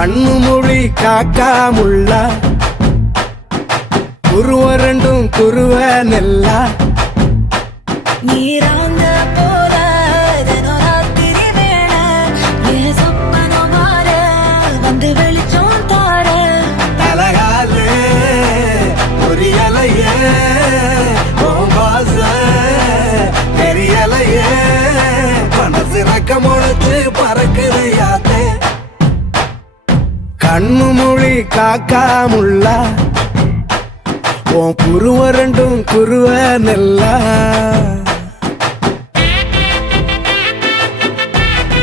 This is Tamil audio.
கண்ணு மொழி காக்காமுள்ள குருவரண்டும் குருவ நெல்லா நீராங்க போல ராத்திரி வேள ஏ சொப்பனோ மாற வந்து வெளிச்சம் தார தலகாலே புரியலையே பாச தெரியலையே மனசு ரக்க முளைச்சு பறக்குது யாத்தே கண்ணு மொழி காக்காமுள்ள உன் குருவ ரெண்டும் குருவ நெல்லா